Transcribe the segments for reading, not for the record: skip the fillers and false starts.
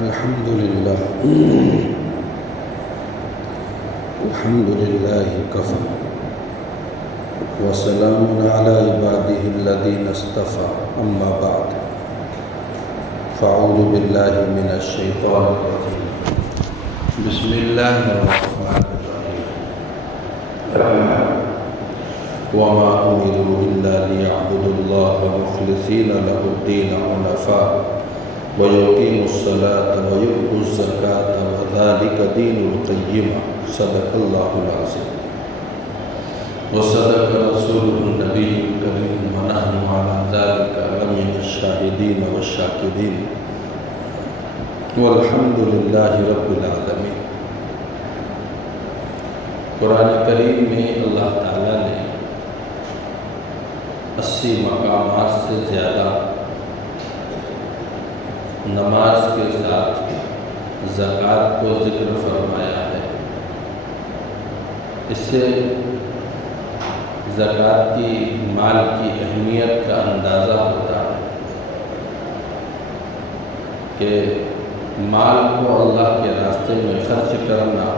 الحمدللہ کفی وسلام علی عبادہ الذین اصطفی اما بعد فاعوذ باللہ من الشیطان الرجیم بسم اللہ الرحمن الرحیم وما امروا الا ليعبدوا الله مخلصین له الدین حنفاء وَيُقِيمُ الصَّلَاةَ وَيُؤْتُوا الزَّكَاةَ وَذَلِكَ دِينُ الْقَيِّمَةِ صدق اللہ العظیم وصدق رسولہ النبی الکریم ونحن علی ذلك لمن الشاہدین والشاکرین والحمد للہ رب العالمین۔ قرآن کریم میں اللہ تعالیٰ نے 80 مقامات سے زیادہ نماز کے ساتھ زکوٰۃ کو ذکر فرمایا ہے۔ اس سے زکوٰۃ کی مال کی اہمیت کا اندازہ ہوتا ہے کہ مال کو اللہ کے راستے میں خرچ کرنا،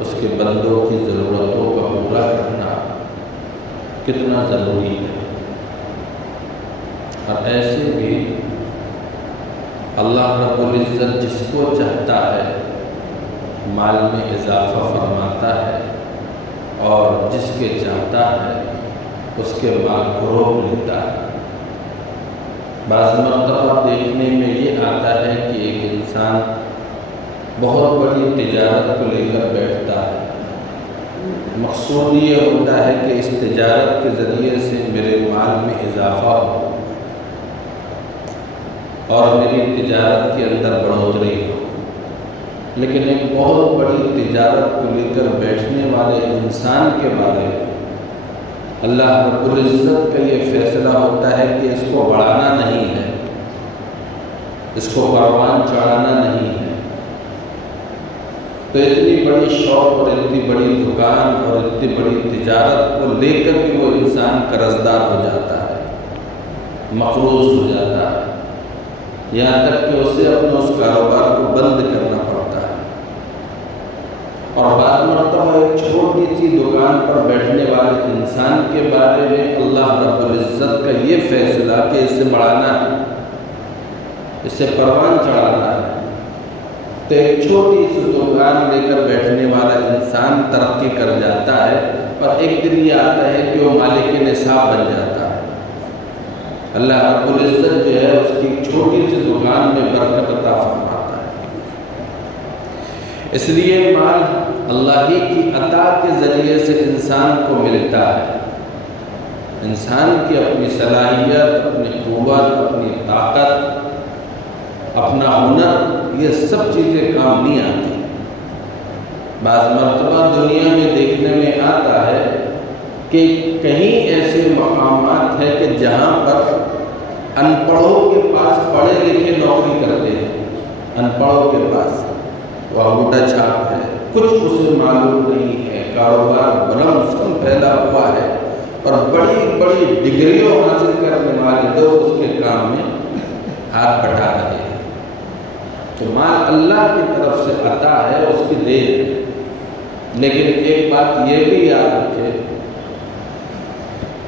اس کے بندوں کی ضرورتوں کا پورا کرنا کتنا ضروری ہے۔ اور ایسے بھی اللہ رب العزت جس کو چاہتا ہے مال میں اضافہ فرماتا ہے، اور جس کے چاہتا ہے اس کے مال کو روک لیتا ہے۔ بعض مرتبہ دیکھنے میں یہ آتا ہے کہ ایک انسان بہت بڑی تجارت کو لے کر بیٹھتا ہے، مقصود یہ ہوتا ہے کہ اس تجارت کے ذریعے سے میرے مال میں اضافہ ہو اور میری تجارت کے اندر بڑھوتری ہو، لیکن ایک بہت بڑی تجارت کو لے کر بیٹھنے والے انسان کے بارے میں اللہ رب العزت کا یہ فیصلہ ہوتا ہے کہ اس کو بڑھانا نہیں ہے، اس کو پروان چڑھانا نہیں ہے۔ تو اتنی بڑی شاپ اور اتنی بڑی دکان اور اتنی بڑی تجارت کو لے کر بھی وہ انسان قرضدار ہو جاتا ہے، مقروض ہو جاتا ہے، یہاں تک کہ اسے اپنا اس کاروبار کو بند کرنا پڑتا ہے۔ اور بعض مرتبہ ایک چھوٹی سی دکان پر بیٹھنے والے انسان کے بارے میں اللہ رب العزت کا یہ فیصلہ کہ اسے بڑھانا ہے، اسے پروان چڑھانا ہے۔ تو ایک چھوٹی سی دکان لے کر بیٹھنے والا انسان ترقی کر جاتا ہے، اور ایک دن یہ آتا ہے کہ وہ مالک نصاب بن جاتا ہے۔ اللہ رب العزت جو ہے اس کی چھوٹی سی دکان میں برکت عطا فرماتا ہے۔ اس لیے مال اللہ ہی کی عطا کے ذریعے سے انسان کو ملتا ہے۔ انسان کی اپنی صلاحیت، اپنی قوت، اپنی طاقت، اپنا ہنر، یہ سب چیزیں کام نہیں آتی۔ بعض مرتبہ دنیا میں دیکھنے میں آتا ہے کہ کہیں ایسے مقامات ہیں کہ جہاں پر ان پڑھوں کے پاس پڑھے لکھے نوکری کرتے ہیں، ان پڑھوں کے پاس وہ انگوٹھا چھاپ ہے، کچھ اسے معلوم نہیں ہے، کاروبار بلند سن پھیلا ہوا ہے، اور بڑی بڑی ڈگریوں حاصل کرنے والے لوگ اس کے کام میں ہاتھ بٹا رہے ہیں۔ تو مال اللہ کی طرف سے عطا ہے، اس کی دین ہے، لیکن ایک بات یہ بھی یاد رکھے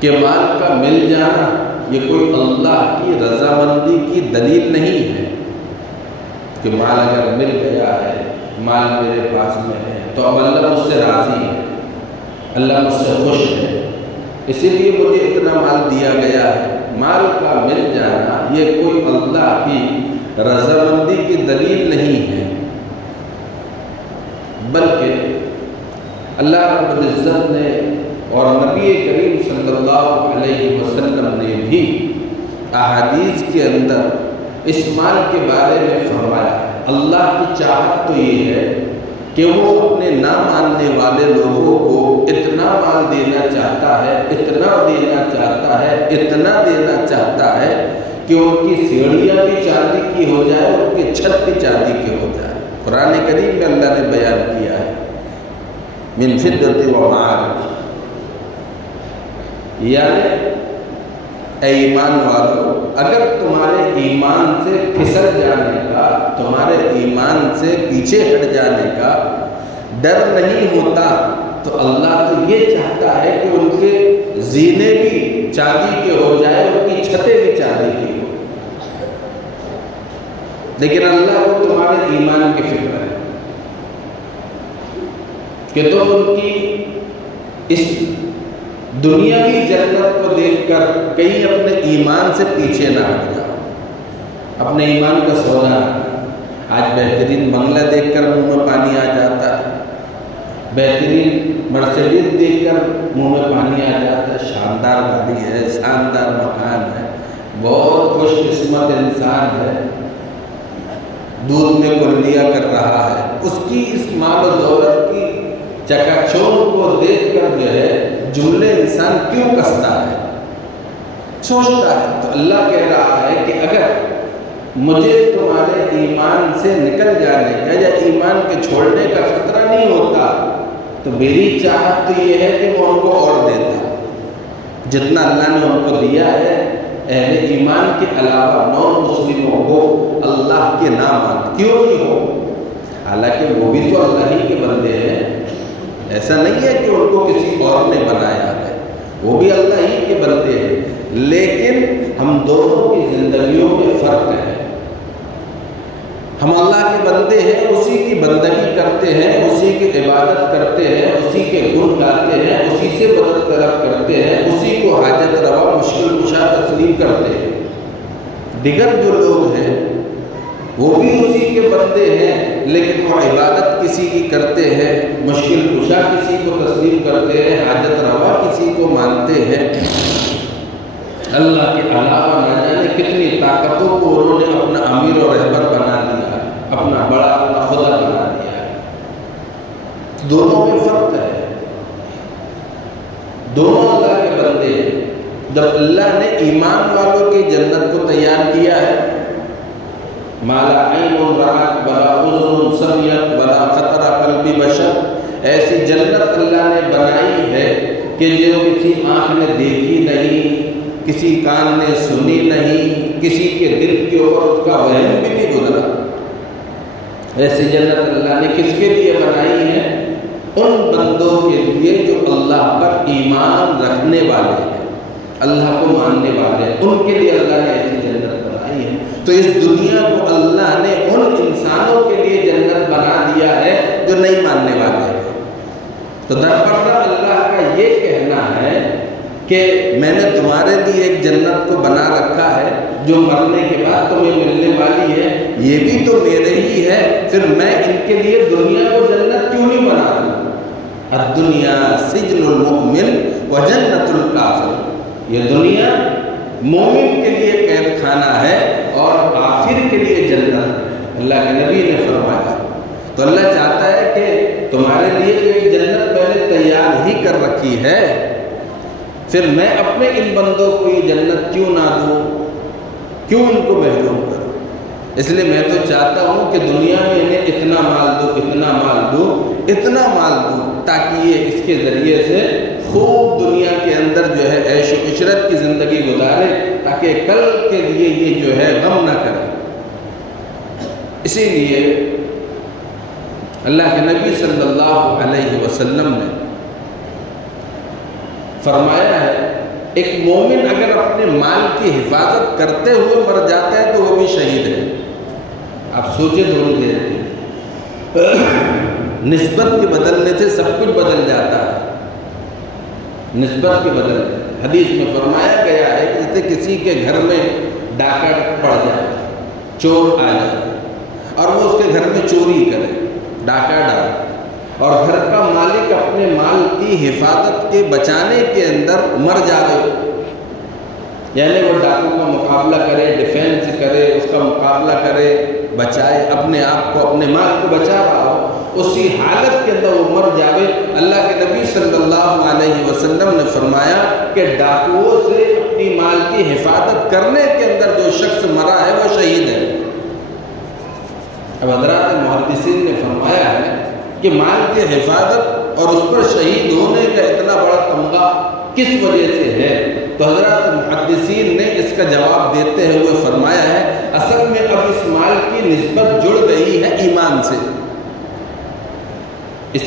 کہ مال کا مل جانا یہ کوئی اللہ کی رضامندی کی دلیل نہیں ہے کہ مال اگر مل گیا ہے، مال میرے پاس میں ہے تو اب اللہ مجھ سے راضی ہے، اللہ مجھ سے خوش ہے، اسی لیے مجھے اتنا مال دیا گیا ہے۔ مال کا مل جانا یہ کوئی اللہ کی رضامندی کی دلیل نہیں ہے، بلکہ اللہ رب العزت نے اور نبی کریم صلی اللہ علیہ وسلم نے بھی احادیث کے اندر اس مال کے بارے میں فرمایا ہے۔ اللہ کی چاہت تو یہ ہے کہ وہ اپنے نہ ماننے والے لوگوں کو اتنا مال دینا چاہتا ہے، اتنا دینا چاہتا ہے، اتنا دینا چاہتا ہے کہ ان کی سیڑھیاں بھی چاندی کی ہو جائے، ان کی چھت بھی چاندی کی ہو جائے۔ قرآن کریم میں اللہ نے بیان کیا ہے من فضة و معادن، یعنی اے ایمان والو، اگر تمہارے ایمان سے پھسل جانے کا، تمہارے ایمان سے پیچھے ہٹ جانے کا ڈر نہیں ہوتا تو اللہ تو یہ چاہتا ہے کہ ان کے زینے بھی چاندی کے ہو جائے، ان کی چھتیں بھی چاندی کی ہو، لیکن اللہ کو تمہارے ایمان کی فکر ہے کہ تم ان کی اس دنیاوی جنت کو دیکھ کر کہیں اپنے ایمان سے پیچھے نہ ہٹ جاؤ، اپنے ایمان کا سودا نہ کرو۔ آج بہترین بنگلہ دیکھ کر منہ میں پانی آ جاتا ہے، بہترین مرسیڈیز دیکھ کر منہ میں پانی آ جاتا ہے، شاندار گاڑی ہے، شاندار مکان ہے، بہت خوش قسمت انسان ہے، دودھ میں کلیا کر رہا ہے، اس کی اس مال و دولت کی چکا چوند کو دیکھ کر جو ہے جملے انسان کیوں کستا ہے، سوچتا ہے۔ تو اللہ کہہ رہا ہے کہ اگر مجھے تمہارے ایمان سے نکل جانے کا یا ایمان کے چھوڑنے کا خطرہ نہیں ہوتا تو میری چاہت تو یہ ہے کہ میں ان کو اور دیتا، جتنا اللہ نے ان کو دیا ہے اہل ایمان کے علاوہ نون مسلموں کو اللہ کے نام کیوں نہیں ہو، حالانکہ وہ بھی تو اللہ ہی کے بندے ہیں، ایسا نہیں ہے کہ ان کو کسی اور نے بنایا ہے، وہ بھی اللہ ہی کے بندے ہیں، لیکن ہم دونوں کی زندگیوں میں فرق ہے۔ ہم اللہ کے بندے ہیں، اسی کی بندگی کرتے ہیں، اسی کی عبادت کرتے ہیں، اسی کے گن گاتے ہیں، اسی سے مدد طلب کرتے ہیں، اسی کو حاجت روا مشکل کشا تسلیم کرتے ہیں۔ دیگر جو لوگ ہیں وہ بھی اسی کے بندے ہیں، لیکن وہ عبادت کسی کی کرتے ہیں، مشکل کشا کسی کو تسلیم کرتے ہیں، حاجت روا کسی کو مانتے ہیں۔ اللہ کے علاوہ نہ جانے کتنی طاقتوں کو انہوں نے اپنا امیر و رہبر بنا دیا، اپنا بڑا اپنا خدا بنا دیا ہے۔ دونوں میں فرق ہے، دونوں اللہ کے بندے ہیں۔ جب اللہ نے ایمان والوں کی جنت کو تیار کیا ہے، مالا عین رأت ولا اذن سمعت ولا خطر قلب بشر، ایسی جنت اللہ نے بنائی ہے کہ جو کسی آنکھ نے دیکھی نہیں، کسی کان نے سنی نہیں، کسی کے دل کے اوپر اس کا وہم بھی نہیں گزرا۔ ایسی جنت اللہ نے کس کے لیے بنائی ہے؟ ان بندوں کے لیے جو اللہ پر ایمان رکھنے والے ہیں، اللہ کو ماننے والے ہیں، ان کے لیے اللہ نے ایسی جنت بنائی ہے۔ تو اس دنیا کو اللہ نے ان انسانوں کے لیے جنت بنا دیا ہے جو نہیں ماننے والے ہیں۔ تو درپردہ اللہ کا یہ کہنا ہے کہ میں نے تمہارے لیے ایک جنت کو بنا رکھا ہے جو مرنے کے بعد تمہیں ملنے والی ہے، یہ بھی تو میرے ہی ہے، پھر میں ان کے لیے دنیا کو جنت کیوں نہیں بنا دوں؟ الدنیا سجن المؤمن و جنت الکافر، یہ دنیا مومن کے لیے قید خانہ ہے اور کافر کے لیے جنت ہے، اللہ کے نبی نے فرمایا۔ تو اللہ چاہتا ہے کہ تمہارے لیے جو ایک جنت میں نے تیار ہی کر رکھی ہے، پھر میں اپنے ان بندوں کو یہ جنت کیوں نہ دوں، کیوں ان کو محروم کروں؟ اس لیے میں تو چاہتا ہوں کہ دنیا میں انہیں اتنا مال دو، اتنا مال دو، اتنا مال دو، تاکہ یہ اس کے ذریعے سے خوب دنیا کے اندر جو ہے عیش و عشرت کی زندگی گزارے، تاکہ کل کے لیے یہ جو ہے غم نہ کرے۔ اسی لیے اللہ کے نبی صلی اللہ علیہ وسلم نے فرمایا ہے ایک مومن اگر اپنے مال کی حفاظت کرتے ہوئے مر جاتا ہے تو وہ بھی شہید ہے۔ آپ سوچیں تھوڑی دیر کی نسبت کے بدلنے سے سب کچھ بدل جاتا ہے، نسبت کے بدلنے۔ حدیث میں فرمایا گیا ہے کہ جیسے کسی کے گھر میں ڈاکہ پڑ جائے، چور آ جائے اور وہ اس کے گھر میں چوری کرے، ڈاکہ ڈالے، اور گھر کا مالک اپنے مال کی حفاظت کے بچانے کے اندر مر جائے، یعنی وہ ڈاکو کا مقابلہ کرے، ڈیفینس کرے، اس کا مقابلہ کرے، بچائے، اپنے آپ کو اپنے مال کو بچا رہا ہو، اسی حالت کے اندر وہ مر جاوے، اللہ کے نبی صلی اللہ علیہ وسلم نے فرمایا کہ ڈاکوؤں سے اپنی مال کی حفاظت کرنے کے اندر جو شخص مرا ہے وہ شہید ہے۔ اب حضرات محدثین نے فرمایا ہے کہ مال کی حفاظت اور اس پر شہید ہونے کا اتنا بڑا تمغہ کس وجہ سے ہے؟ تو حضرات محدثین نے اس کا جواب دیتے ہوئے فرمایا ہے اصل میں اب اس مال کی نسبت جڑ گئی ہے ایمان سے، اس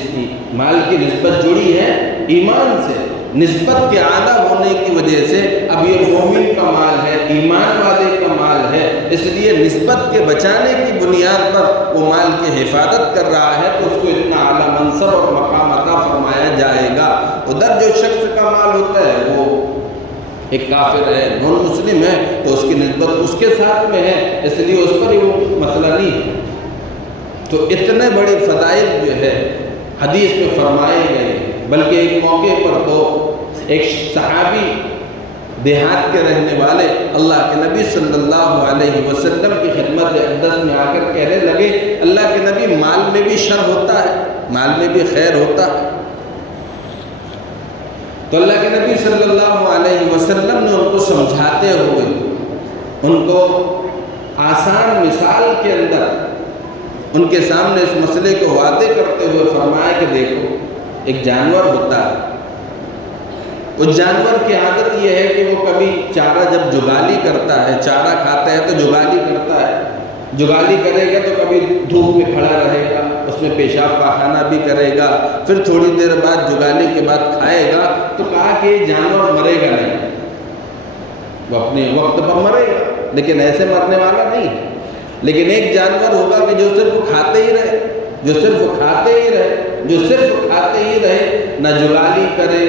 مال کی نسبت جڑی ہے ایمان سے، نسبت کے اعلیٰ ہونے کی وجہ سے اب یہ مومن کا مال ہے، ایمان والے کا مال ہے، اس لیے نسبت کے بچانے کی بنیاد پر وہ مال کی حفاظت کر رہا ہے تو اس کو اتنا اعلیٰ منصب اور مقام عطا فرمایا جائے گا۔ ادھر جو شخص کا مال ہوتا ہے وہ ایک کافر ہے، نون مسلم ہے، تو اس کی نسبت اس کے ساتھ میں ہے، اس لیے اس پر وہ مسئلہ نہیں ہے۔ تو اتنے بڑے فضائل جو ہے حدیث میں فرمائے گئے، بلکہ ایک موقع پر تو ایک صحابی دیہات کے رہنے والے اللہ کے نبی صلی اللہ علیہ وسلم کی خدمت اقدس میں آ کر کہنے لگے اللہ کے نبی مال میں بھی شر ہوتا ہے، مال میں بھی خیر ہوتا ہے۔ تو اللہ کے نبی صلی اللہ علیہ وسلم نے ان کو سمجھاتے ہوئے ان کو آسان مثال کے اندر ان کے سامنے اس مسئلے کو واضح کرتے ہوئے فرمایا کہ دیکھو ایک جانور ہوتا ہے، اس جانور کی عادت یہ ہے کہ وہ کبھی چارہ جب جگالی کرتا ہے، چارہ کھاتا ہے تو جگالی کرتا ہے، جگالی کرے گا تو کبھی دھوپ میں کھڑا رہے گا، اس میں پیشاب پاخانہ بھی کرے گا، پھر تھوڑی دیر بعد جگالی کے بعد کھائے گا۔ تو کہا کہ یہ جانور مرے گا نہیں، وہ اپنے وقت پر مرے گا لیکن ایسے مرنے والا نہیں ہے۔ لیکن ایک جانور ہوگا کہ جو صرف کھاتے ہی رہے، جو صرف کھاتے ہی رہے، جو صرف کھاتے ہی رہے، نہ جگالی کرے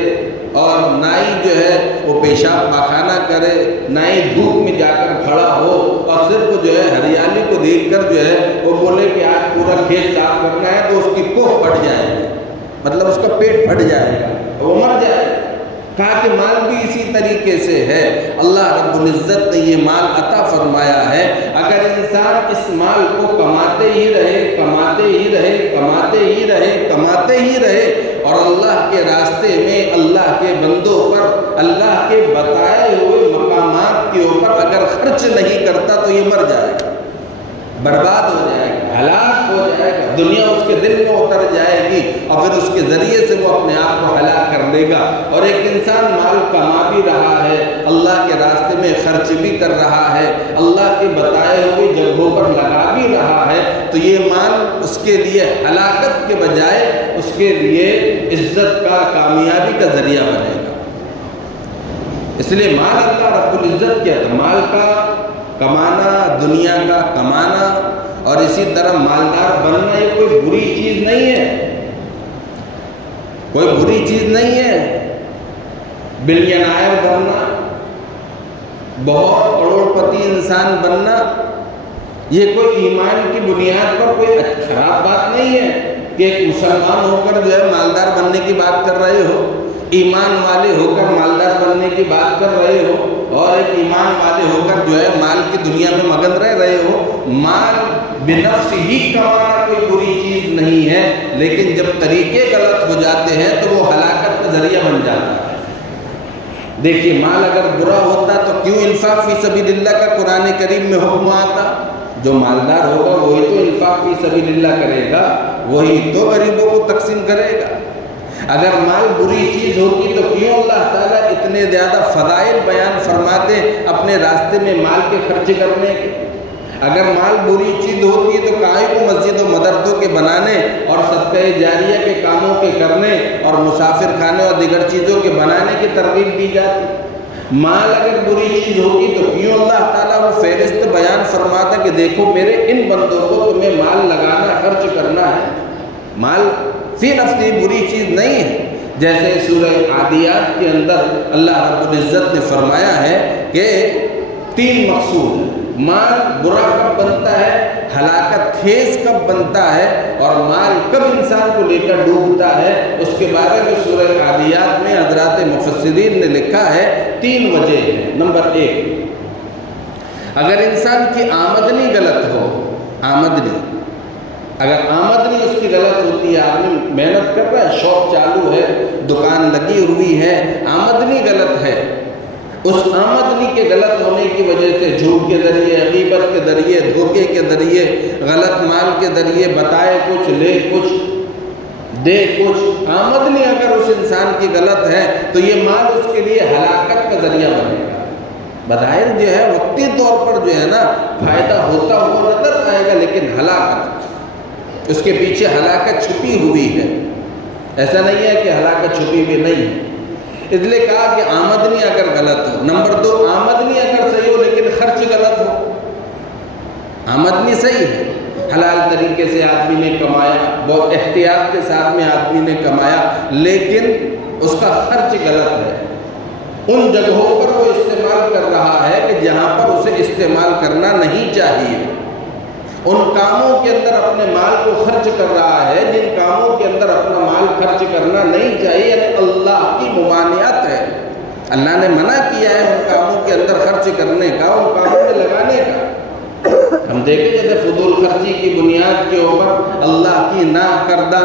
اور نہ ہی جو ہے وہ پیشاب پاخانہ کرے، نہ ہی دھوپ میں جا کر کھڑا ہو، اور صرف جو ہے ہریالی کو دیکھ کر جو ہے وہ بولے کہ آج پورا کھیت صاف کرنا ہے تو اس کی کوہ پھٹ جائے گی، مطلب اس کا پیٹ پھٹ جائے گا، وہ مر جائے گا۔ کہا کہ مال بھی اسی طریقے سے ہے، اللہ رب العزت نے یہ مال عطا فرمایا ہے، اگر انسان اس مال کو کماتے ہی رہے، کماتے ہی رہے، کماتے ہی رہے، کماتے ہی رہے، اور اللہ کے راستے میں اللہ کے بندوں پر اللہ کے بتائے ہوئے مقامات کے اوپر اگر خرچ نہیں کرتا تو یہ مر جائے گا، برباد ہو جائے گا، ہلاک ہو جائے گا، دنیا اس کے دل میں اتر جائے گی اور پھر اس کے ذریعے سے وہ اپنے آپ کو ہلاک کر لے گا۔ اور ایک انسان مال کما بھی رہا ہے، اللہ کے راستے میں خرچ بھی کر رہا ہے، اللہ کے بتائے ہوئے جگہوں پر لگا بھی رہا ہے، تو یہ مال اس کے لیے ہلاکت کے بجائے اس کے لیے عزت کا، کامیابی کا ذریعہ بنے گا۔ اس لیے مال اللہ رب العزت کے مال کا کمانا، دنیا کا کمانا اور اسی طرح مالدار بننا یہ کوئی بری چیز نہیں ہے، کوئی بری چیز نہیں ہے۔ بلینائر بننا، بہت کروڑپتی انسان بننا، یہ کوئی ایمان کی بنیاد پر کوئی خراب بات نہیں ہے کہ ایک مسلمان ہو کر جو ہے مالدار بننے کی بات کر رہے ہو، ایمان والے ہو کر مالدار بننے کی بات کر رہے ہو، اور ایک ایمان والے ہو کر جو ہے مال کی دنیا میں مگن رہے ہو۔ مال بنفس ہی کمانا کوئی بری چیز نہیں ہے، لیکن جب طریقے غلط ہو جاتے ہیں تو وہ ہلاکت کا ذریعہ بن جاتا ہے۔ دیکھیے مال اگر برا ہوتا تو کیوں انفاق فی سبیل اللہ کا قرآن کریم میں حکم آتا؟ جو مالدار ہوگا وہی تو انفاق فی سبیل اللہ کرے گا، وہی تو غریبوں کو تقسیم کرے گا۔ اگر مال بری چیز ہوتی تو کیوں اللہ تعالیٰ اتنے زیادہ فضائل بیان فرماتے اپنے راستے میں مال کے خرچ کرنے کے؟ اگر مال بری چیز ہوتی تو کاہے کو مسجد و مدرسوں کے بنانے اور صدقہ جاریہ کے کاموں کے کرنے اور مسافر خانے اور دیگر چیزوں کے بنانے کی ترغیب دی جاتی؟ مال اگر بری چیز ہوتی تو کیوں اللہ تعالیٰ وہ فہرست بیان فرماتا کہ دیکھو میرے ان بندوں کو تمہیں مال لگانا، خرچ کرنا ہے۔ مال فی نفسی بری چیز نہیں ہے، جیسے سورہ عادیات کے اندر اللہ رب العزت نے فرمایا ہے کہ 3 مقصود ہے۔ مال برا کب بنتا ہے، ہلاکت خیز کب بنتا ہے، اور مال کب انسان کو لے کر ڈوبتا ہے، اس کے بارے میں سورہ عادیات میں حضرات مفسرین نے لکھا ہے 3 وجہ ہیں۔ نمبر 1، اگر انسان کی آمدنی غلط ہو، اگر آمدنی اس کی غلط ہوتی ہے، آدمی محنت کر رہا ہے، شاپ چالو ہے، دکان لگی ہوئی ہے، آمدنی غلط ہے، اس آمدنی کے غلط ہونے کی وجہ سے جھوٹ کے ذریعے، غیبت کے ذریعے، دھوکے کے ذریعے، غلط مال کے ذریعے بتائے کچھ لے کچھ، دے کچھ، آمدنی اگر اس انسان کی غلط ہے تو یہ مال اس کے لیے ہلاکت کا ذریعہ بنے گا۔ بظاہر جو ہے وقتی طور پر جو ہے نا فائدہ ہوتا ہوا نظر آئے گا، لیکن ہلاکت، اس کے پیچھے ہلاکت چھپی ہوئی ہے۔ ایسا نہیں ہے کہ ہلاکت چھپی ہوئی نہیں ہے۔ اس لیے کہا کہ آمدنی اگر غلط ہو، نمبر 2 آمدنی اگر صحیح ہو لیکن خرچ غلط ہو۔ آمدنی صحیح ہے، حلال طریقے سے آدمی نے کمایا، بہت احتیاط کے ساتھ میں آدمی نے کمایا، لیکن اس کا خرچ غلط ہے۔ ان جگہوں پر وہ استعمال کر رہا ہے کہ جہاں پر اسے استعمال کرنا نہیں چاہیے، ان کاموں کے اندر اپنے مال کو خرچ کر رہا ہے جن کاموں کے اندر اپنا مال خرچ کرنا نہیں چاہیے، یعنی اللہ کی ممانعت ہے۔ اللہ نے منع کیا ہے ان کاموں کے اندر خرچ کرنے کا، ان کاموں میں لگانے کا۔ ہم دیکھیں جیسے فضول خرچی کی بنیاد کے اوپر اللہ کی ناکردہ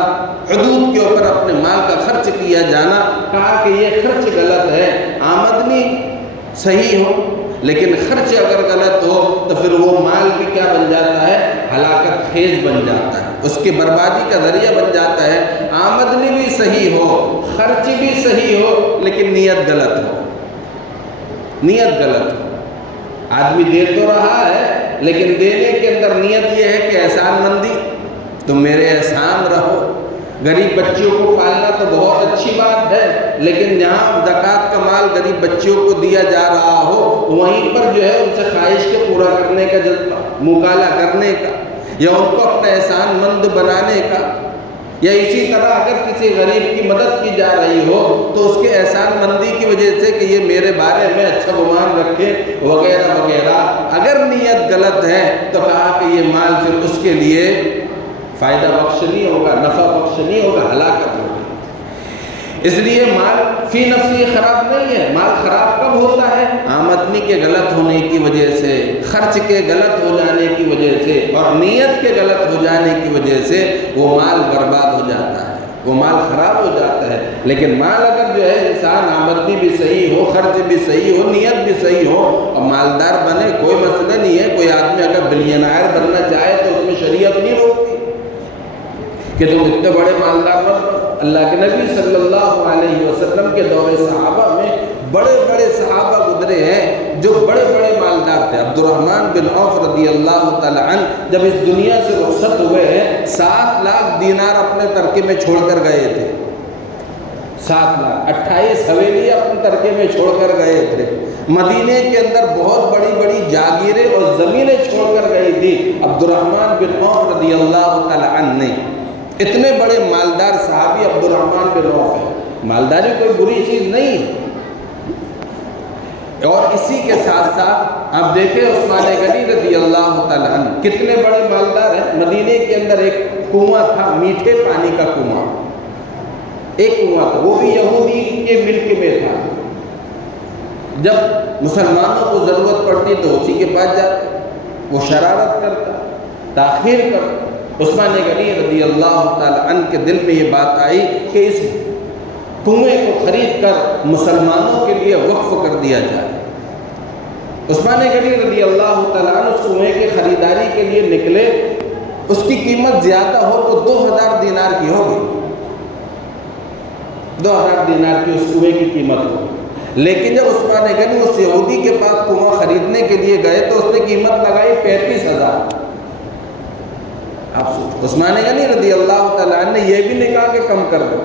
حدود کے اوپر اپنے مال کا خرچ کیا جانا، کہا کہ یہ خرچ غلط ہے۔ آمدنی صحیح ہو لیکن خرچ اگر غلط ہو تو پھر وہ مال بھی کیا بن جاتا ہے؟ ہلاکت خیز بن جاتا ہے، اس کی بربادی کا ذریعہ بن جاتا ہے۔ آمدنی بھی صحیح ہو، خرچ بھی صحیح ہو، لیکن نیت غلط ہو، نیت غلط ہو۔ آدمی دے تو رہا ہے لیکن دینے کے اندر نیت یہ ہے کہ احسان مندی، تم میرے احسان رہو۔ غریب بچیوں کو پالنا تو بہت اچھی بات ہے، لیکن جہاں زکوٰۃ کا مال غریب بچیوں کو دیا جا رہا ہو وہیں پر جو ہے ان سے خواہش کے پورا کرنے کا جذبہ، مکالہ کرنے کا، یا ان کو اپنا احسان مند بنانے کا، یا اسی طرح اگر کسی غریب کی مدد کی جا رہی ہو تو اس کے احسان مندی کی وجہ سے کہ یہ میرے بارے میں اچھا گمان رکھے وغیرہ وغیرہ، اگر نیت غلط ہے تو کہا کہ یہ مال پھر اس کے لیے فائدہ بخش نہیں ہوگا، نفع بخش نہیں ہوگا، ہلاکت ہوگی۔ اس لیے مال فی نفسی خراب نہیں ہے۔ مال خراب کب ہوتا ہے؟ آمدنی کے غلط ہونے کی وجہ سے، خرچ کے غلط ہو جانے کی وجہ سے، اور نیت کے غلط ہو جانے کی وجہ سے وہ مال برباد ہو جاتا ہے، وہ مال خراب ہو جاتا ہے۔ لیکن مال اگر جو ہے انسان آمدنی بھی صحیح ہو، خرچ بھی صحیح ہو، نیت بھی صحیح ہو اور مالدار بنے، کوئی مسئلہ نہیں ہے۔ کوئی آدمی اگر بلینائر بننا چاہے تو اس میں شریعت نہیں روکتی کہ تم اتنے بڑے مالدار مت بنو۔ اللہ کے نبی صلی اللہ علیہ وسلم کے دور صحابہ میں بڑے بڑے صحابہ گزرے ہیں جو بڑے بڑے مالدار تھے۔ عبد الرحمن بن عوف رضی اللہ تعالی عنہ جب اس دنیا سے رخصت ہوئے ہیں 7 لاکھ دینار اپنے ترکے میں چھوڑ کر گئے تھے۔ 7 لاکھ 28 حویلی اپنے ترکے میں چھوڑ کر گئے تھے۔ مدینے کے اندر بہت بڑی بڑی جاگیریں اور زمینیں چھوڑ کر گئی تھی عبد الرحمن بن عوف رضی اللہ تعالی عنہ نے۔ اتنے بڑے مالدار صحابی عبد الرحمن بن عوف ہے۔ مالداری کوئی بری چیز نہیں ہے۔ اور اسی کے ساتھ ساتھ آپ دیکھیں عثمان غنی رضی اللہ تعالیٰ عنہ کتنے بڑے مالدار ہیں۔ مدینے کے اندر ایک کنواں تھا، میٹھے پانی کا کنواں، ایک کنواں تھا، وہ بھی یہودی کے ملک میں تھا۔ جب مسلمانوں کو ضرورت پڑتی تو اسی کے پاس جاتے، وہ شرارت کرتا، تاخیر کرتا۔ عثمان غنی رضی اللہ تعالیٰ عنہ کے دل میں یہ بات آئی کہ اس کنویں کو خرید کر مسلمانوں کے لیے وقف کر دیا جائے۔ عثمان غنی رضی اللہ تعالیٰ عنہ اس کنویں کی خریداری کے لیے نکلے۔ اس کی قیمت زیادہ ہو تو 2000 دینار کی ہوگی، 2000 دینار کی اس کنویں کی قیمت ہو۔ لیکن جب عثمان غنی اس یہودی کے پاس کنواں خریدنے کے لیے گئے تو اس نے قیمت لگائی 35000۔ آپ سوچو، عثمان غنی رضی اللہ تعالیٰ عنہ نے یہ بھی نہیں کہا کہ کم کر دو۔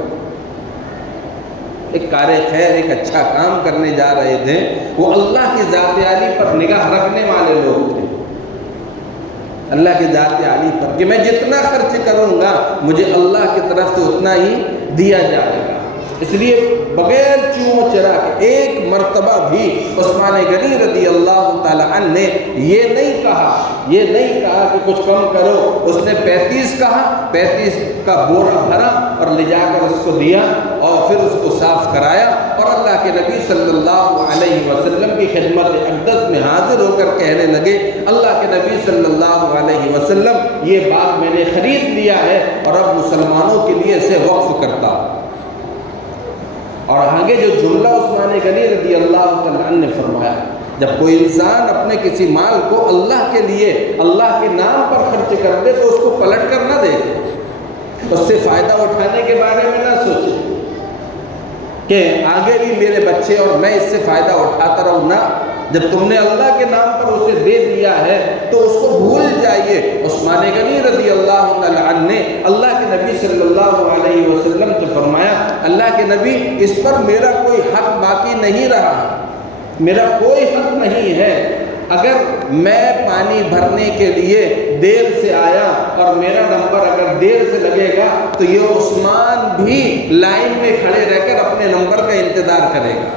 ایک کار خیر، ایک اچھا کام کرنے جا رہے تھے، وہ اللہ کی ذات عالی پر نگاہ رکھنے والے لوگ تھے، اللہ کی ذات عالی پر کہ میں جتنا خرچ کروں گا مجھے اللہ کی طرف سے اتنا ہی دیا جائے گا۔ اس لیے بغیر چوں چرا کے ایک مرتبہ بھی عثمان غنی رضی اللہ تعالیٰ عنہ نے یہ نہیں کہا کہ کچھ کم کرو۔ اس نے 35 کہا، 35 کا بورا بھرا اور لے جا کر اس کو دیا اور پھر اس کو صاف کرایا، اور اللہ کے نبی صلی اللہ علیہ وسلم کی خدمت اقدس میں حاضر ہو کر کہنے لگے، اللہ کے نبی صلی اللہ علیہ وسلم یہ باغ میں نے خرید لیا ہے اور اب مسلمانوں کے لیے اسے وقف کرتا ہوں۔ اور آگے جو جملہ عثمان غنی رضی اللہ تعالیٰ عنہ نے فرمایا، جب کوئی انسان اپنے کسی مال کو اللہ کے لیے، اللہ کے نام پر خرچ کر دے تو اس کو پلٹ کر نہ دیکھے، اس سے فائدہ اٹھانے کے بارے میں نہ سوچیں کہ آگے بھی میرے بچے اور میں اس سے فائدہ اٹھاتا رہوں نہ۔ جب تم نے اللہ کے نام پر اسے دے دیا ہے تو اس کو بھول جائیے۔ عثمان غنی رضی اللہ تعالیٰ عنہ نے اللہ کے نبی صلی اللہ علیہ وسلم سے فرمایا، اللہ کے نبی اس پر میرا کوئی حق باقی نہیں رہا، میرا کوئی حق نہیں ہے۔ اگر میں پانی بھرنے کے لیے دیر سے آیا اور میرا نمبر اگر دیر سے لگے گا تو یہ عثمان بھی لائن میں کھڑے رہ کر اپنے نمبر کا انتظار کرے گا۔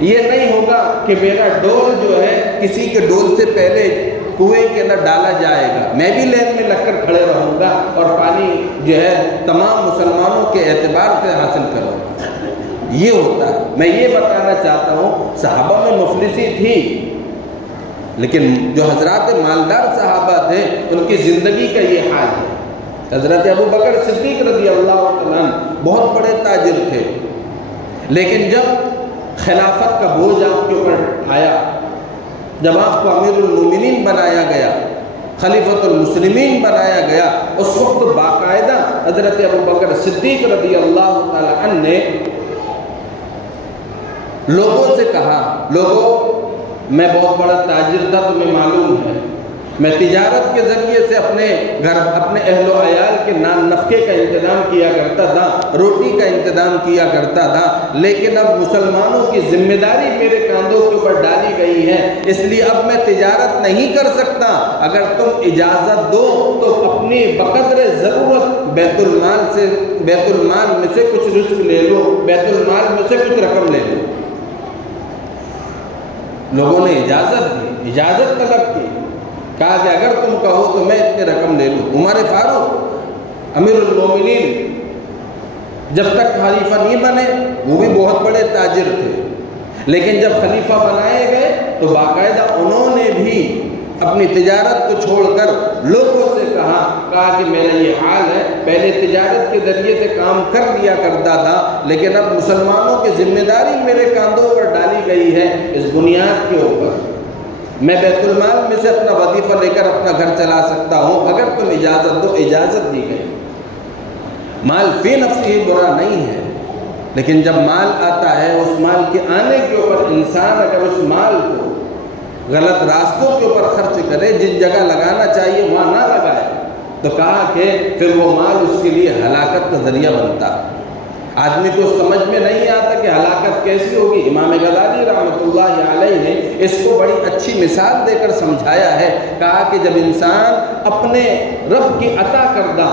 یہ نہیں ہوگا کہ میرا ڈول جو ہے کسی کے ڈول سے پہلے کنویں کے اندر ڈالا جائے گا، میں بھی لائن میں لگ کر کھڑے رہوں گا اور پانی جو ہے تمام مسلمانوں کے اعتبار سے حاصل کروں گا۔ یہ ہوتا ہے۔ میں یہ بتانا چاہتا ہوں، صحابہ میں مفلسی تھی، لیکن جو حضرات مالدار صحابہ تھے ان کی زندگی کا یہ حال ہے۔ حضرت ابو بکر صدیق رضی اللہ عنہ بہت بڑے تاجر تھے، لیکن جب خلافت کا بوجھ آپ کے اوپر آیا، جب آپ کو امیر المومنین بنایا گیا، خلیفۃ المسلمین بنایا گیا، اس وقت باقاعدہ حضرت ابو بکر صدیق رضی اللہ تعالی عنہ نے لوگوں سے کہا، لوگوں میں بہت بڑا تاجر تھا، تمہیں معلوم ہے، میں تجارت کے ذریعے سے اپنے گھر اپنے اہل و عیال کے نان نفقے کا انتظام کیا کرتا تھا، روٹی کا انتظام کیا کرتا تھا، لیکن اب مسلمانوں کی ذمہ داری میرے کاندھوں کے اوپر ڈالی گئی ہے، اس لیے اب میں تجارت نہیں کر سکتا، اگر تم اجازت دو تو اپنی بقدر ضرورت بیت المال میں سے کچھ رزق لے لو، بیت المال میں سے کچھ رقم لے لو۔ لوگوں نے اجازت طلب کی، کہا کہ اگر تم کہو تو میں اتنی رقم لے لوں۔ عمر فاروق امیر المومنین جب تک خلیفہ نہیں بنے، وہ بھی بہت بڑے تاجر تھے، لیکن جب خلیفہ بنائے گئے تو باقاعدہ انہوں نے بھی اپنی تجارت کو چھوڑ کر لوگوں سے کہا کہ میرا یہ حال ہے، پہلے تجارت کے ذریعے سے کام کر لیا کرتا تھا، لیکن اب مسلمانوں کی ذمہ داری میرے کاندھوں پر ڈالی گئی ہے، اس بنیاد کے اوپر میں بیت المال میں سے اپنا وظیفہ لے کر اپنا گھر چلا سکتا ہوں، اگر تم اجازت دو۔ اجازت دی گئی۔ مال فی نفسہ ہی برا نہیں ہے، لیکن جب مال آتا ہے، اس مال کے آنے کے اوپر انسان اگر اس مال کو غلط راستوں کے اوپر خرچ کرے، جن جگہ لگانا چاہیے وہاں نہ لگائے، تو کہا کہ پھر وہ مال اس کے لیے ہلاکت کا ذریعہ بنتا۔ آدمی کو سمجھ میں نہیں آتا کہ ہلاکت کیسی ہوگی۔ امام غزالی رحمۃ اللہ علیہ نے اس کو بڑی اچھی مثال دے کر سمجھایا ہے، کہا کہ جب انسان اپنے رب کی عطا کردہ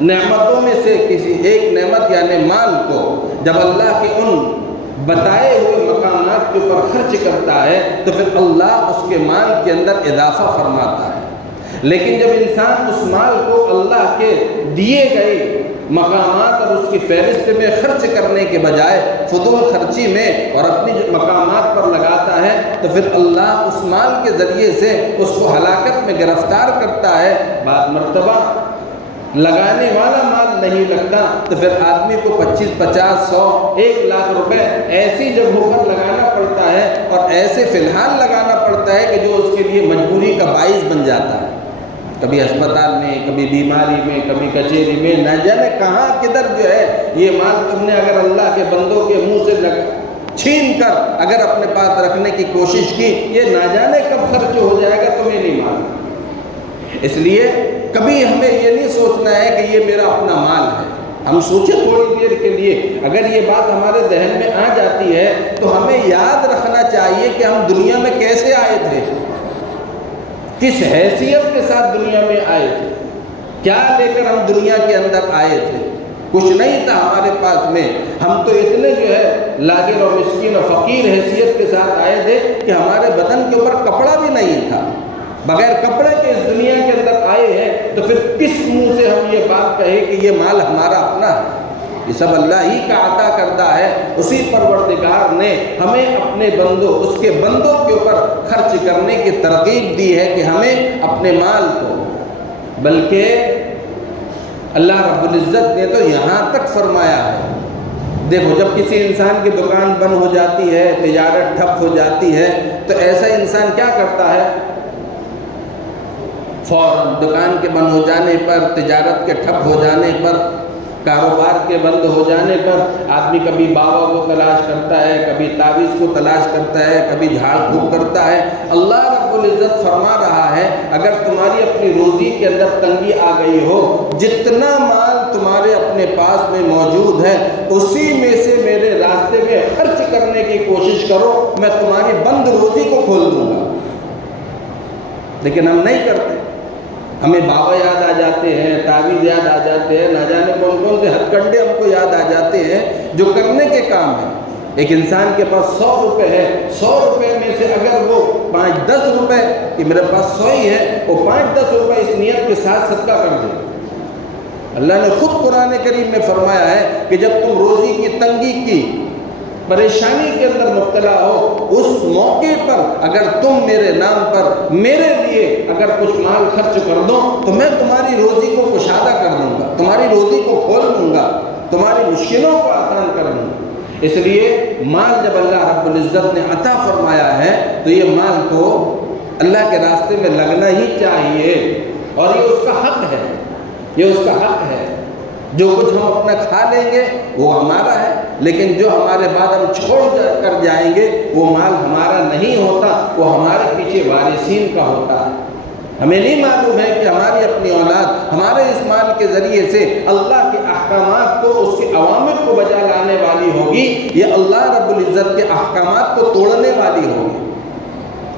نعمتوں میں سے کسی ایک نعمت یعنی مال کو جب اللہ کے ان بتائے ہوئے مقامات کے اوپر خرچ کرتا ہے تو پھر اللہ اس کے مال کے اندر اضافہ فرماتا ہے، لیکن جب انسان اس مال کو اللہ کے دیے گئے مقامات اور اس کی فہرست میں خرچ کرنے کے بجائے فضول خرچی میں اور اپنی مقامات پر لگاتا ہے تو پھر اللہ اس مال کے ذریعے سے اس کو ہلاکت میں گرفتار کرتا ہے۔ بعض مرتبہ لگانے والا مال نہیں لگتا تو پھر آدمی کو 25، 50، 100، 1 لاکھ روپے ایسی جگہوں پر لگانا پڑتا ہے، اور ایسے فی الحال لگانا پڑتا ہے کہ جو اس کے لیے مجبوری کا باعث بن جاتا ہے، کبھی اسپتال میں، کبھی بیماری میں، کبھی کچہری میں، نہ جانے کہاں کدھر جو ہے یہ مال تم نے اگر اللہ کے بندوں کے منہ سے چھین کر اگر اپنے پاس رکھنے کی کوشش کی، یہ نہ جانے کب خرچ ہو جائے گا تمہیں نہیں معلوم۔ اس لیے کبھی ہمیں یہ نہیں سوچنا ہے کہ یہ میرا اپنا مال ہے۔ ہم سوچیں تھوڑی دیر کے لیے، اگر یہ بات ہمارے ذہن میں آ جاتی ہے تو ہمیں یاد رکھنا چاہیے کہ ہم دنیا میں کیسے آئے تھے، کس حیثیت کے ساتھ دنیا میں آئے تھے، کیا لے کر ہم دنیا کے اندر آئے تھے۔ کچھ نہیں تھا ہمارے پاس میں، ہم تو اتنے جو ہے لاغر اور مسکین اور فقیر حیثیت کے ساتھ آئے تھے کہ ہمارے بدن کے اوپر کپڑا بھی نہیں تھا، بغیر کپڑے کے اس دنیا کے اندر آئے ہیں، تو پھر کس منہ سے ہم یہ بات کہیں کہ یہ مال ہمارا اپنا ہے؟ یہ سب اللہ ہی کا عطا کردہ ہے۔ اسی پروردگار نے ہمیں اپنے بندوں، اس کے بندوں کے اوپر خرچ کرنے کی ترغیب دی ہے کہ ہمیں اپنے مال کو، بلکہ اللہ رب العزت نے تو یہاں تک فرمایا ہے، دیکھو جب کسی انسان کی دکان بند ہو جاتی ہے، تجارت ٹھپ ہو جاتی ہے، تو ایسا انسان کیا کرتا ہے؟ فوراً دکان کے بند ہو جانے پر، تجارت کے ٹھپ ہو جانے پر، کاروبار کے بند ہو جانے پر آدمی کبھی بابا کو تلاش کرتا ہے، کبھی تعویذ کو تلاش کرتا ہے، کبھی جھاڑ پھونک کرتا ہے۔ اللہ رب العزت فرما رہا ہے اگر تمہاری اپنی روزی کے اندر تنگی آ گئی ہو، جتنا مال تمہارے اپنے پاس میں موجود ہے اسی میں سے میرے راستے میں خرچ کرنے کی کوشش کرو، میں تمہاری بند روزی کو کھول دوں گا۔ لیکن ہم نہیں کرتے، ہمیں بابا یاد آ جاتے ہیں، تعویذ یاد آ جاتے ہیں، نہ جانے کون کون سے ہتھ کنڈے ہم کو یاد آ جاتے ہیں جو کرنے کے کام ہیں۔ ایک انسان کے پاس 100 روپے ہے، 100 روپے میں سے اگر وہ 5-10 روپے کہ میرے پاس 100 ہی ہے، وہ 5-10 روپے اس نیت کے ساتھ صدقہ کر دے۔ اللہ نے خود قرآن کریم میں فرمایا ہے کہ جب تم روزی کی تنگی کی پریشانی کے اندر مبتلا ہو، اس موقع پر اگر تم میرے نام پر میرے لیے اگر کچھ مال خرچ کر دو تو میں تمہاری روزی کو کشادہ کر دوں گا، تمہاری روزی کو کھول دوں گا، تمہاری مشکلوں کو آسان کر دوں گا۔ اس لیے مال جب اللہ رب العزت نے عطا فرمایا ہے تو یہ مال تو اللہ کے راستے میں لگنا ہی چاہیے، اور یہ اس کا حق ہے، یہ اس کا حق ہے۔ جو کچھ ہم اپنا کھا لیں گے وہ ہمارا ہے، لیکن جو ہمارے بعد ہم چھوڑ کر جائیں گے وہ مال ہمارا نہیں ہوتا، وہ ہمارے پیچھے وارثین کا ہوتا ہے۔ ہمیں نہیں معلوم ہے کہ ہماری اپنی اولاد ہمارے اس مال کے ذریعے سے اللہ کے احکامات کو، اس کے اوامر کو بجا لانے والی ہوگی، یہ اللہ رب العزت کے احکامات کو توڑنے والی ہوگی۔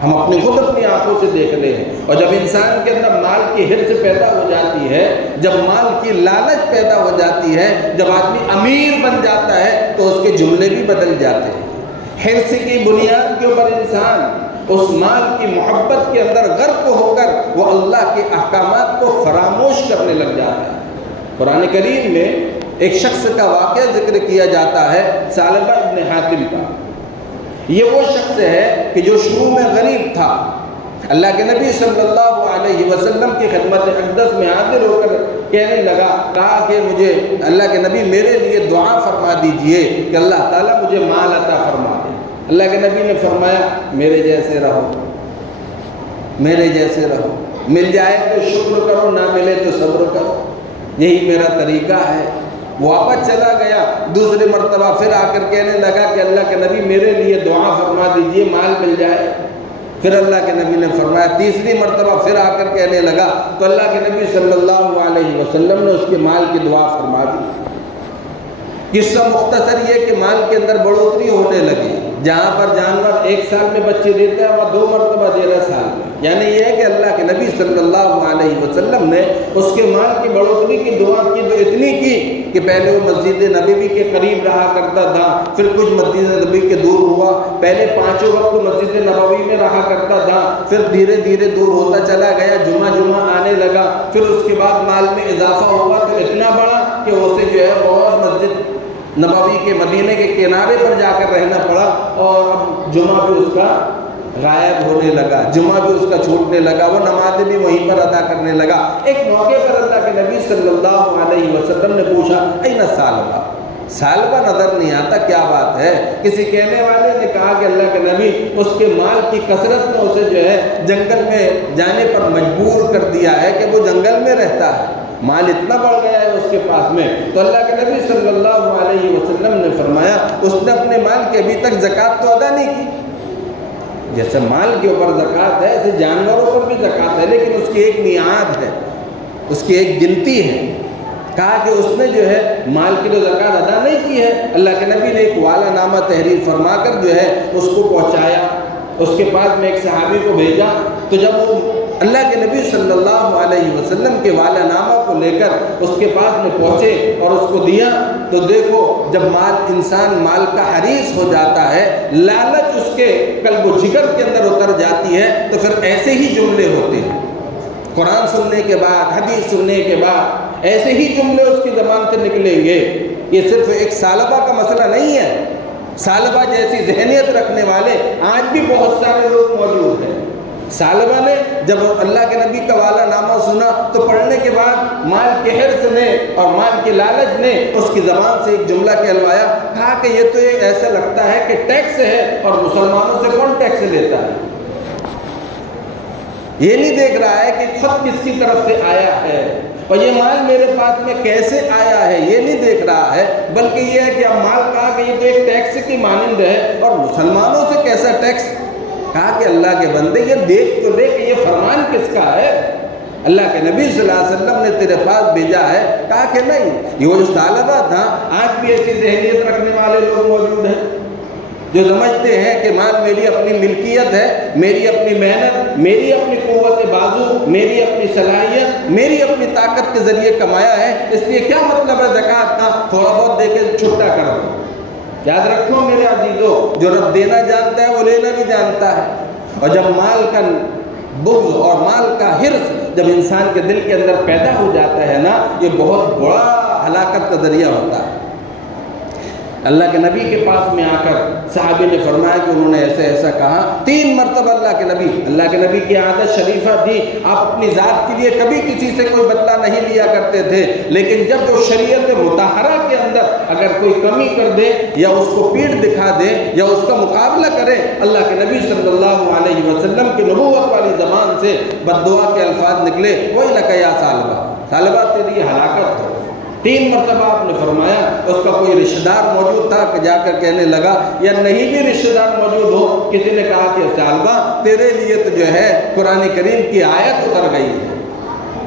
ہم اپنی خود اپنی آنکھوں سے دیکھ رہے ہیں، اور جب انسان کے اندر مال کی حرص پیدا ہو جاتی ہے، جب مال کی لالچ پیدا ہو جاتی ہے، جب آدمی امیر بن جاتا ہے تو اس کے جملے بھی بدل جاتے ہیں۔ حرص کی بنیاد کے اوپر انسان اس مال کی محبت کے اندر غرق ہو کر وہ اللہ کے احکامات کو فراموش کرنے لگ جاتا ہے۔ قرآن کریم میں ایک شخص کا واقعہ ذکر کیا جاتا ہے، ثعلبہ ابن حاتم کا۔ یہ وہ شخص ہے کہ جو شروع میں غریب تھا، اللہ کے نبی صلی اللہ علیہ وسلم کی خدمت اقدس میں حاضر ہو کر کہنے لگا، کہا کہ مجھے اللہ کے نبی میرے لیے دعا فرما دیجئے کہ اللہ تعالیٰ مجھے مال عطا فرما دے۔ اللہ کے نبی نے فرمایا میرے جیسے رہو، میرے جیسے رہو، مل جائے تو شکر کرو، نہ ملے تو صبر کرو، یہی میرا طریقہ ہے۔ واپس چلا گیا، دوسری مرتبہ پھر آ کر کہنے لگا کہ اللہ کے نبی میرے لیے دعا فرما دیجئے مال مل جائے۔ پھر اللہ کے نبی نے فرمایا، تیسری مرتبہ پھر آ کر کہنے لگا تو اللہ کے نبی صلی اللہ علیہ وسلم نے اس کے مال کی دعا فرما دی۔ قصہ مختصر یہ کہ مال کے اندر بڑھوتری ہونے لگی، جہاں پر جانور 1 سال میں بچے دیتے ہیں وہاں 2 مرتبہ 13 سال میں، یعنی یہ ہے کہ اللہ کے نبی صلی اللہ علیہ وسلم نے اس کے مال کی بڑھوتری کی دعا کی تو اتنی کی کہ پہلے وہ مسجد نبوی کے قریب رہا کرتا تھا، پھر کچھ مسجد نبوی کے دور ہوا، پہلے 5 وقت مسجد نبوی میں رہا کرتا تھا، پھر دھیرے دھیرے دور ہوتا چلا گیا، جمعہ آنے لگا، پھر اس کے بعد مال میں اضافہ ہوا تو اتنا بڑا کہ اسے جو ہے اور مسجد نبوی کے مدینے کے کنارے پر جا کر رہنا پڑا، اور اب جمعہ بھی اس کا غائب ہونے لگا، جمعہ بھی اس کا چھوٹنے لگا، وہ نمازیں بھی وہیں پر ادا کرنے لگا۔ ایک موقع پر اللہ کے نبی صلی اللہ علیہ وسلم نے پوچھا این ثعلبہ، ثعلبہ نظر نہیں آتا، کیا بات ہے؟ کسی کہنے والے نے کہا کہ اللہ کے نبی اس کے مال کی کثرت نے اسے جو ہے جنگل میں جانے پر مجبور کر دیا ہے کہ وہ جنگل میں رہتا ہے، مال اتنا بڑھ گیا ہے اس کے پاس میں۔ تو اللہ کے نبی صلی اللہ علیہ وسلم نے فرمایا اس نے اپنے مال کی ابھی تک زکوٰۃ تو ادا نہیں کی۔ جیسے مال کے اوپر زکوٰۃ ہے ایسے جانوروں پر بھی زکوٰۃ ہے، لیکن اس کی ایک میعاد ہے، اس کی ایک گنتی ہے۔ کہا کہ اس نے جو ہے مال کی تو زکوٰۃ ادا نہیں کی ہے۔ اللہ کے نبی نے ایک والا نامہ تحریر فرما کر جو ہے اس کو پہنچایا، اس کے پاس میں ایک صحابی کو بھیجا، تو جب وہ اللہ کے نبی صلی اللہ علیہ وسلم کے والا نامہ کو لے کر اس کے پاس میں پہنچے اور اس کو دیا، تو دیکھو جب انسان مال کا حریص ہو جاتا ہے، لالچ اس کے قلب و جگر کے اندر اتر جاتی ہے، تو پھر ایسے ہی جملے ہوتے ہیں۔ قرآن سننے کے بعد، حدیث سننے کے بعد ایسے ہی جملے اس کی زبان سے نکلیں گے۔ یہ صرف ایک ثعلبہ کا مسئلہ نہیں ہے، ثعلبہ جیسی ذہنیت رکھنے والے آج بھی بہت سارے لوگ موجود ہیں۔ ثعلبہ نے جب اللہ کے نبی کا والا نامہ سنا تو پڑھنے کے بعد مال کے حرص نے اور مال کی لالچ نے اس کی زبان سے ایک جملہ کہلوایا، کہا کہ یہ تو ایسا لگتا ہے کہ ٹیکس ہے، اور مسلمانوں سے کون ٹیکس لیتا ہے؟ یہ نہیں دیکھ رہا ہے کہ خط کس کی طرف سے آیا ہے اور یہ مال میرے پاس میں کیسے آیا ہے، یہ نہیں دیکھ رہا ہے، بلکہ یہ ہے کہ اب مال کہا کہ یہ تو ایک ٹیکس کی مانند ہے، اور مسلمانوں سے کیسا ٹیکس؟ کہا کہ اللہ کے بندے یہ دیکھ تو لے کہ یہ فرمان کس کا ہے؟ اللہ کے نبی صلی اللہ علیہ وسلم نے تیرے پاس بھیجا ہے۔ کہا کہ نہیں، یہ وہ جو ثعلبہ تھا، آج بھی ایسی ذہنیت رکھنے والے لوگ موجود ہیں جو سمجھتے ہیں کہ مال میری اپنی ملکیت ہے، میری اپنی محنت، میری اپنی قوت بازو، میری اپنی صلاحیت، میری اپنی طاقت کے ذریعے کمایا ہے، اس لیے کیا مطلب ہے زکوٰۃ کا، تھوڑا بہت دے کے چھٹا کر دو۔ یاد رکھو میرے عزیزو، جو رب دینا جانتا ہے وہ لینا بھی جانتا ہے، اور جب مال کا بغض اور مال کا حرص جب انسان کے دل کے اندر پیدا ہو جاتا ہے نا، یہ بہت بڑا ہلاکت کا ذریعہ ہوتا ہے۔ اللہ کے نبی کے پاس میں آ کر صحابی نے فرمایا کہ انہوں نے ایسا ایسا کہا، 3 مرتبہ اللہ کے نبی کی عادت شریفہ تھی، آپ اپنی ذات کے لیے کبھی کسی سے کوئی بدلہ نہیں لیا کرتے تھے، لیکن جب وہ شریعت مطہرہ کے اندر اگر کوئی کمی کر دے یا اس کو پیٹھ دکھا دے یا اس کا مقابلہ کرے، اللہ کے نبی صلی اللہ علیہ وسلم کی نبوت والی زبان سے بد دعا کے الفاظ نکلے، وَيْلَكَ يَا ثعلبہ، تیری ہلاکت ہو۔ 3 مرتبہ آپ نے فرمایا۔ اس کا کوئی رشتہ دار موجود تھا کہ جا کر کہنے لگا، یا نہیں بھی رشتہ دار موجود ہو، کسی نے کہا کہ ثعلبہ تیرے لیے تو جو ہے قرآن کریم کی آیت اتر گئی ہے،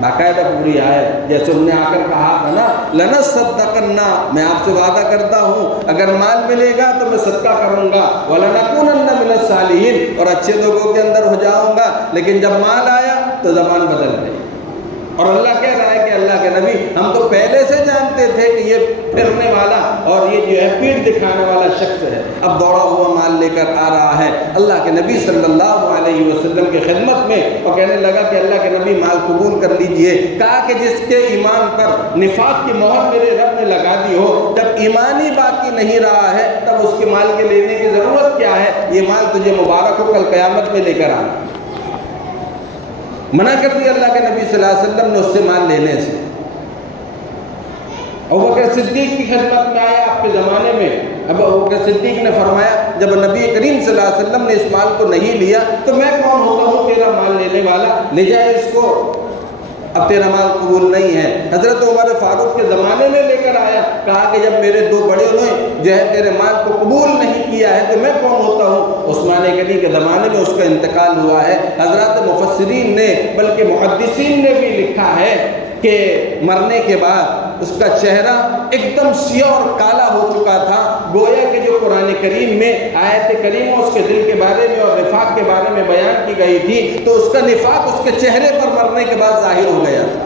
باقاعدہ پوری آیت، جیسے انہوں نے آ کر کہا تھا نا، لَنَصَّدَّقَنَّ، میں آپ سے وعدہ کرتا ہوں اگر مال ملے گا تو میں صدقہ کروں گا، وَلَنَكُونَنَّ مِنَ الصَّالِحِينَ، اور اچھے لوگوں کے اندر ہو جاؤں گا، لیکن جب مال آیا تو زبان بدل گئی۔ اور اللہ کہہ رہا ہے کہ اللہ کے نبی، ہم تو پہلے سے جانتے تھے کہ یہ پھرنے والا اور یہ جو ہے پیٹھ دکھانے والا شخص ہے، اب دوڑا ہوا مال لے کر آ رہا ہے اللہ کے نبی صلی اللہ علیہ وسلم کی خدمت میں، اور کہنے لگا کہ اللہ کے نبی مال قبول کر لیجئے۔ کہا کہ جس کے ایمان پر نفاق کی مہر میرے رب نے لگا دی ہو، جب ایمان ہی باقی نہیں رہا ہے تب اس کے مال کے لینے کی ضرورت کیا ہے؟ یہ مال تجھے مبارک ہو، کل قیامت میں لے کر آنا۔ منع کر دیا اللہ کے نبی صلی اللہ علیہ وسلم نے اس سے مال لینے سے۔ ابوبکر صدیق کی خدمت میں آیا آپ کے زمانے میں، اب ابوبکر صدیق نے فرمایا جب نبی کریم صلی اللہ علیہ وسلم نے اس مال کو نہیں لیا تو میں کون ہوتا ہوں تیرا مال لینے والا، لے جائے اس کو، اب تیرا مال قبول نہیں ہے۔ حضرت عمر فاروق کے زمانے میں لے کر آیا، کہا کہ جب میرے 2 بڑے نے جو ہے تیرے مال کو قبول نہیں کیا ہے تو میں کون ہوتا ہوں۔ عثمان غنی کے زمانے میں اس کا انتقال ہوا ہے۔ حضرات مفسرین نے بلکہ محدثین نے بھی لکھا ہے کہ مرنے کے بعد اس کا چہرہ ایک دم سیاہ اور کالا ہو چکا تھا، گویا کہ جو قرآن کریم میں آیت کریمہ اس کے دل کے بارے میں اور نفاق کے بارے میں بیان کی گئی تھی تو اس کا نفاق اس کے چہرے پر مرنے کے بعد ظاہر ہو گیا تھا،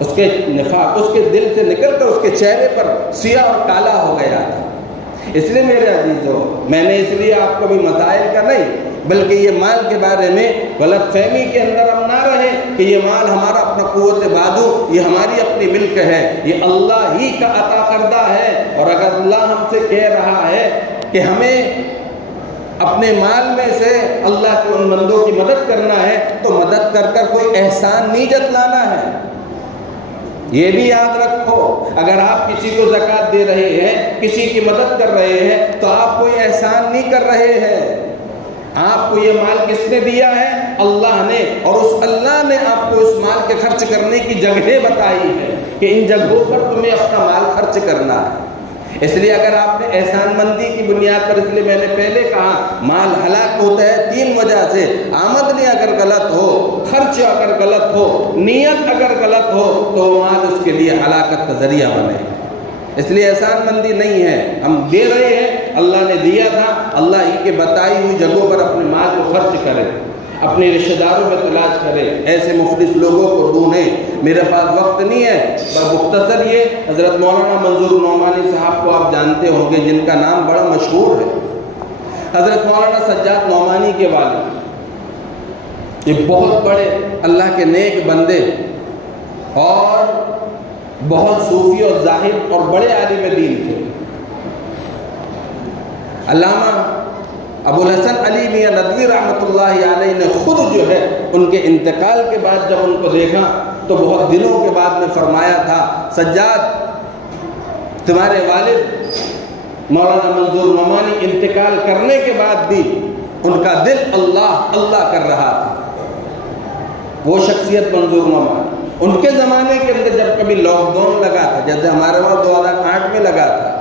اس کے نفاق اس کے دل سے نکل کر اس کے چہرے پر سیاہ اور کالا ہو گیا تھا۔ اس لیے میرے عزیزو، میں نے اس لیے آپ کو بھی مسائل کا نہیں بلکہ یہ مال کے بارے میں غلط فہمی کے اندر ہم نہ رہے کہ یہ مال ہمارا اپنا قوت بازو، یہ ہماری اپنی ملک ہے، یہ اللہ ہی کا عطا کردہ ہے، اور اگر اللہ ہم سے کہہ رہا ہے کہ ہمیں اپنے مال میں سے اللہ کے ان بندوں کی مدد کرنا ہے تو مدد کر کر کوئی احسان نہیں جتلانا ہے۔ یہ بھی یاد رکھو، اگر آپ کسی کو زکوٰۃ دے رہے ہیں، کسی کی مدد کر رہے ہیں تو آپ کوئی احسان نہیں کر رہے ہیں، آپ کو یہ مال کس نے دیا ہے؟ اللہ نے، اور اس اللہ نے آپ کو اس مال کے خرچ کرنے کی جگہیں بتائی ہے کہ ان جگہوں پر تمہیں اپنا مال خرچ کرنا ہے۔ اس لیے اگر آپ نے احسان مندی کی بنیاد پر، اس لیے میں نے پہلے کہا مال ہلاک ہوتا ہے 3 وجہ سے، آمدنی اگر غلط ہو، خرچ اگر غلط ہو، نیت اگر غلط ہو تو مال اس کے لیے ہلاکت کا ذریعہ بنے گا۔ اس لیے احسان مندی نہیں ہے، ہم دے رہے ہیں، اللہ نے دیا تھا، اللہ ہی کے بتائی ہوئی جگہوں پر اپنے مال کو خرچ کرے، اپنے رشتہ داروں میں تلاش کرے، ایسے مفلس لوگوں کو ڈھونڈیں۔ میرے پاس وقت نہیں ہے، پر مختصر یہ حضرت مولانا منظور نعمانی صاحب کو آپ جانتے ہوں گے، جن کا نام بڑا مشہور ہے، حضرت مولانا سجاد نعمانی کے والد، یہ بہت بڑے اللہ کے نیک بندے اور بہت صوفی اور زاہد اور بڑے عالم دین تھے۔ علامہ ابو الحسن علی میاں ندوی رحمۃ اللہ علیہ نے خود جو ہے ان کے انتقال کے بعد جب ان کو دیکھا تو بہت دنوں کے بعد میں فرمایا تھا، سجاد تمہارے والد مولانا منظور نعمانی انتقال کرنے کے بعد بھی ان کا دل اللہ اللہ کر رہا تھا۔ وہ شخصیت منظور نعمانی، ان کے زمانے کے اندر جب کبھی لاک ڈاؤن لگا تھا، جیسے ہمارے وہاں 2008 میں لگا تھا،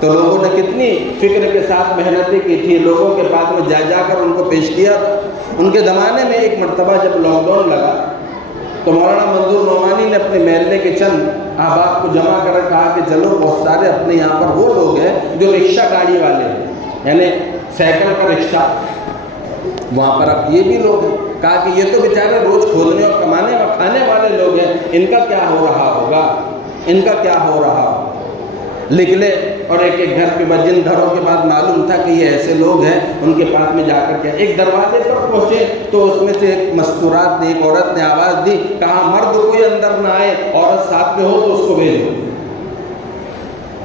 تو لوگوں نے کتنی فکر کے ساتھ محنتیں کی تھی، لوگوں کے پاس میں جا جا کر ان کو پیش کیا تھا۔ ان کے زمانے میں ایک مرتبہ جب لاک ڈاؤن لگا تو مولانا منظور نعمانی نے اپنے محلے کے چند احباب کو جمع کر کہا کہ چلو بہت سارے اپنے یہاں پر وہ لوگ ہیں جو رکشہ گاڑی والے ہیں، یعنی سائیکل کا رکشہ، وہاں پر اب یہ بھی لوگ ہیں۔ کہا کہ یہ تو بیچارے روز کھودنے اور کمانے اور کھانے والے لوگ ہیں، ان کا کیا ہو رہا ہوگا، ان کا کیا ہو رہا ہوگا۔ نکلے اور ایک ایک گھر پہ، جن گھروں کے بعد معلوم تھا کہ یہ ایسے لوگ ہیں، ان کے پاس میں جا کر کے ایک دروازے پر پہنچے تو اس میں سے ایک مستورات نے، ایک عورت نے آواز دی، کہا مرد کوئی اندر نہ آئے، عورت ساتھ میں ہو تو اس کو بھیجو۔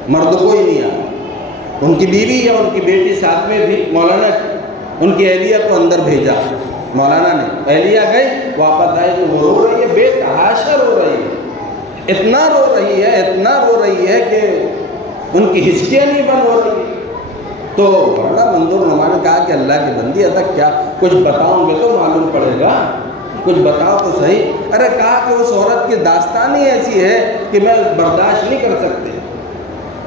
مرد کوئی نہیں آیا، ان کی بیوی یا ان کی بیٹی ساتھ میں بھی، مولانا ان کی اہلیہ کو اندر بھیجا مولانا نے، اہلیہ گئی، واپس آئی تو وہ رو رہی ہے، بے تحاشا رو رہی ہے، اتنا رو رہی ہے، اتنا رو رہی ہے کہ ان کی ہچکیاں نہیں بند ہو رہی۔ تو مولانا منظور نعمانی نے کہا کہ اللہ کی بندی ادا کیا کچھ بتاؤں گے تو معلوم پڑے گا، کچھ بتاؤ تو صحیح۔ ارے کہا کہ اس عورت کی داستان ہی ایسی ہے کہ میں برداشت نہیں کر سکتی۔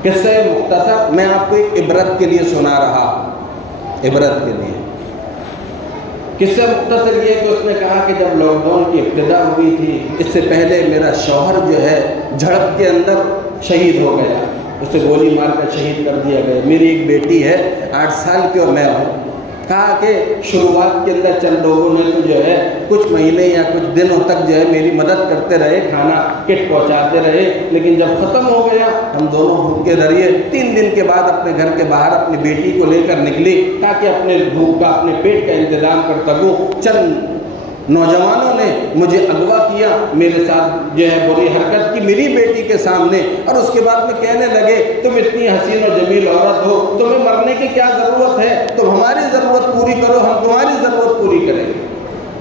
قصہ مختصر میں آپ کو ایک عبرت کے لیے سنا رہا، عبرت کے لیے قصہ مختصر یہ کہ اس نے کہا کہ جب لاک ڈاؤن کی ابتدا ہوئی تھی، اس سے پہلے میرا شوہر جو ہے جھڑپ کے اندر شہید ہو گیا، اسے گولی مار کر شہید کر دیا گیا۔ میری ایک بیٹی ہے 8 سال کی اور میں ہوں۔ کہا کہ شروعات کے اندر چند لوگوں نے تو جو ہے کچھ مہینے یا کچھ دنوں تک جو ہے میری مدد کرتے رہے، کھانا کٹ پہنچاتے رہے، لیکن جب ختم ہو گیا ہم دونوں بھوک کے ذریعے 3 دن کے بعد اپنے گھر کے باہر اپنی بیٹی کو لے کر نکلی تاکہ اپنے بھوک کا، اپنے پیٹ کا انتظام کر سکوں۔ چند نوجوانوں نے مجھے اغوا کیا، میرے ساتھ جو ہے بری حرکت کی میری بیٹی کے سامنے، اور اس کے بعد میں کہنے لگے تم اتنی حسین و جمیل عورت ہو، تمہیں مرنے کی کیا ضرورت ہے، تم ہماری ضرورت پوری کرو، ہم تمہاری ضرورت پوری کریں گے۔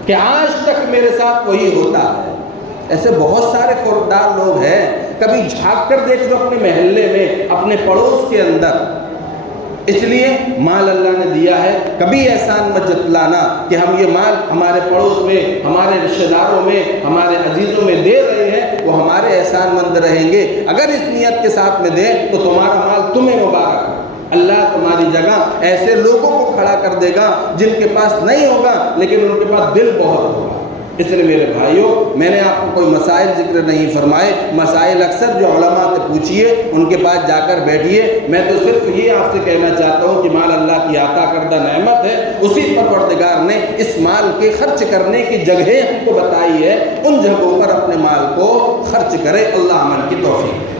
کہ آج تک میرے ساتھ وہی ہوتا ہے۔ ایسے بہت سارے خوردار لوگ ہیں، کبھی جھانک کر دیکھ لو اپنے محلے میں، اپنے پڑوس کے اندر۔ اس لیے مال اللہ نے دیا ہے، کبھی احسان مت جتلانا کہ ہم یہ مال ہمارے پڑوس میں، ہمارے رشتہ داروں میں، ہمارے عزیزوں میں دے رہے ہیں، وہ ہمارے احسان مند رہیں گے۔ اگر اس نیت کے ساتھ میں دیں تو تمہارا مال تمہیں مبارک ہو، اللہ تمہاری جگہ ایسے لوگوں کو کھڑا کر دے گا جن کے پاس نہیں ہوگا لیکن ان کے پاس دل بہت ہوگا۔ اس لیے میرے بھائیوں، میں نے آپ کو کوئی مسائل ذکر نہیں فرمائے، مسائل اکثر جو علماء سے پوچھیے، ان کے پاس جا کر بیٹھیے۔ میں تو صرف یہ آپ سے کہنا چاہتا ہوں کہ مال اللہ کی عطا کردہ نعمت ہے، اسی پروردگار نے اس مال کے خرچ کرنے کی جگہیں ہم کو بتائی ہے، ان جگہوں پر اپنے مال کو خرچ کرے۔ اللہ عمل کی توفیق۔